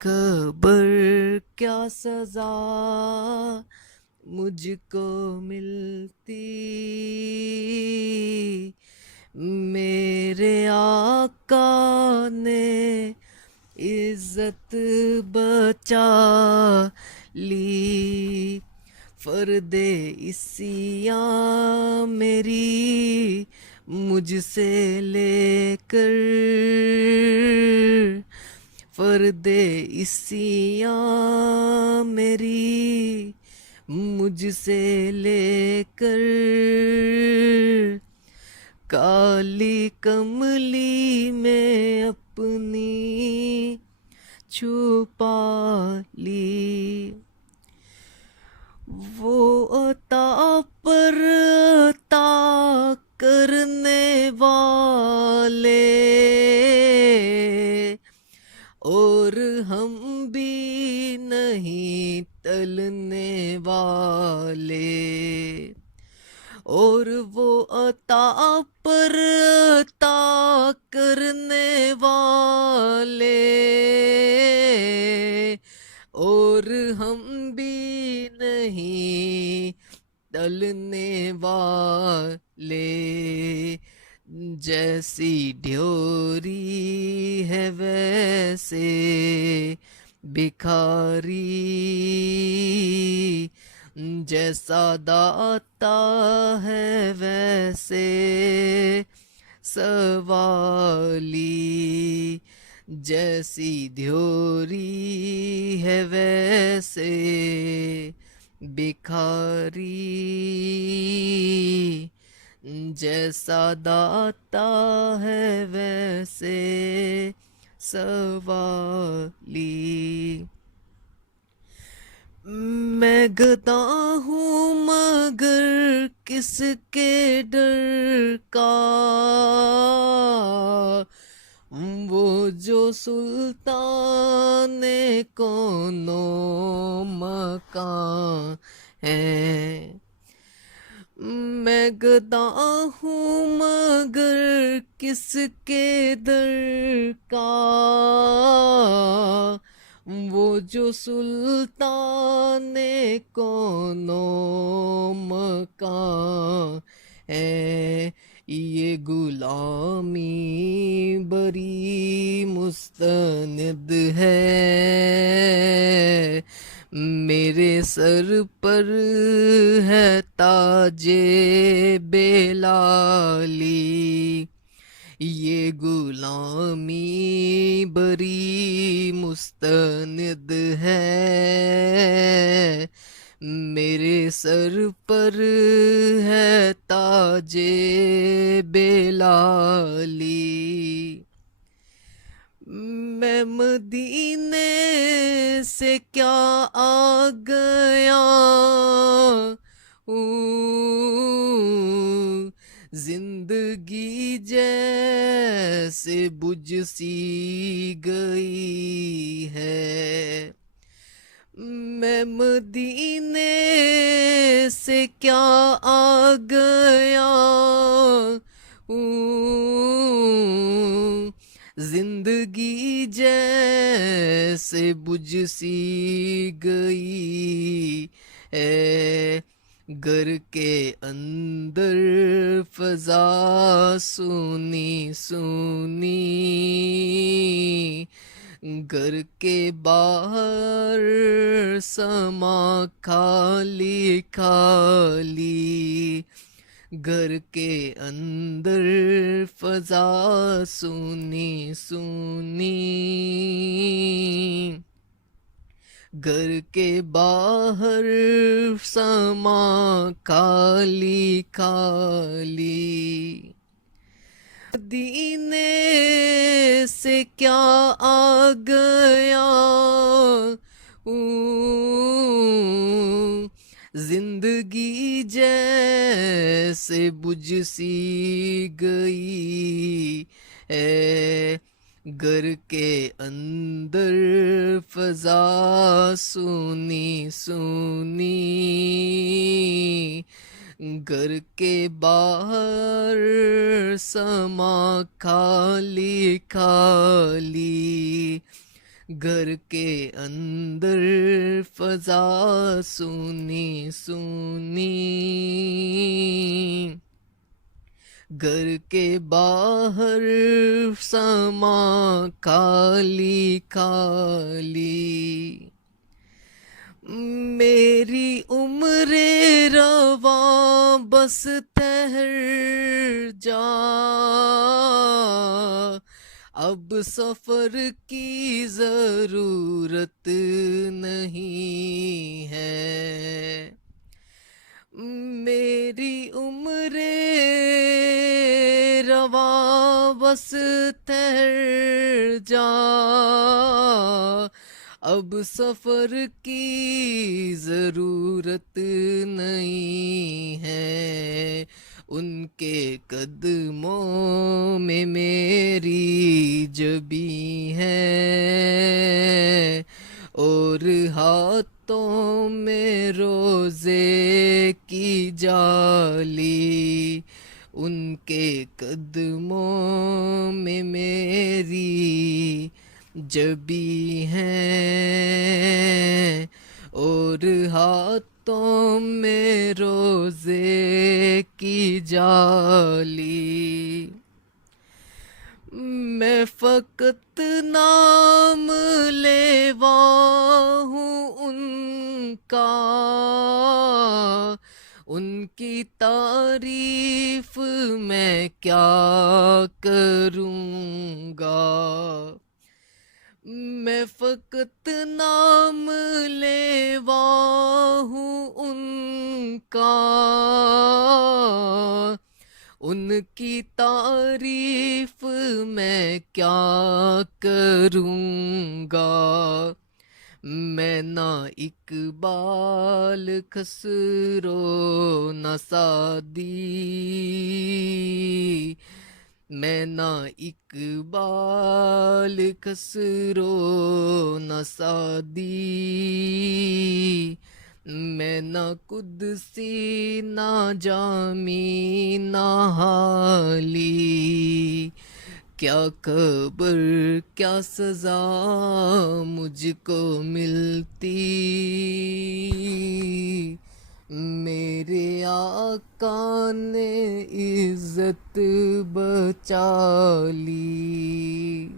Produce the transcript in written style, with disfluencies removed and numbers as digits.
खबर क्या सजा मुझको मिलती, मेरे आका ने इज्जत बचा ली। फर्दे इसियां मेरी मुझसे लेकर, फर्दे इसियां मेरी मुझसे लेकर, काली कमली में अपनी छुपा ली। वो अता पर अता करने वाले और हम भी नहीं टलने वाले, और वो अता पर अता करने वाले और हम भी नहीं टलने वाले। जैसी ड्योरी है वैसे भिखारी, जैसा दाता है वैसे सवाली। जैसी ड्योरी है वैसे भिखारी, जैसा दाता है वैसे सवाली। मैं गदा हूँ मगर किसके डर का, वो जो सुल्तान कोनो मकान है। मैं गदा हूँ मगर किसके दर का, वो जो सुल्तान कोनो मकान है। ये गुलामी बड़ी मुस्तनद है, मेरे सर पर है ताजे बेलाली। ये गुलामी बड़ी मुस्तनद है, मेरे सर पर है ताजे बेलाली। मैं मदीने से क्या आ गया हूँ, जिंदगी जैसे बुझ सी गई है। मैं मदीने से क्या आ गया हूँ, जिंदगी जैसे बुझ सी गई है। घर के अंदर फजा सुनी सुनी, घर के बाहर समा खाली खाली। घर के अंदर फजा सुनी सुनी, घर के बाहर समा खाली खाली। मदीने से क्या आ गया हूँ, जिंदगी जैसे बुझ सी गई है। घर के अंदर फजा सुनी सुनी, घर के बाहर समा खाली खाली। घर के अंदर फजा सुनी सुनी, घर के बाहर समा खाली खाली। मेरी उम्रे रवा बस ठहर जा, अब सफर की जरूरत नहीं है। मेरी उम्रे रवा बस ठहर जा, अब सफर की जरूरत नहीं है। उनके कदमों में मेरी जबी है, और हाथों में रोजे की जाली। उनके कदमों में मेरी जबी है, और हाथों में रोजे की जाली। मैं फकत नाम लेवा हूँ उनका, उनकी तारीफ मैं क्या करूँगा। मैं फकत नाम लेवा हूँ उनका, उनकी तारीफ मैं क्या करूँगा। मैं ना इकबाल खसरो न सादी, मैं ना इकबाल खसरो न सादी। मैं ना कुदसी ना जामी ना हाली। क्या खबर क्या सजा मुझको मिलती, मेरे आका ने इज्जत बचा ली।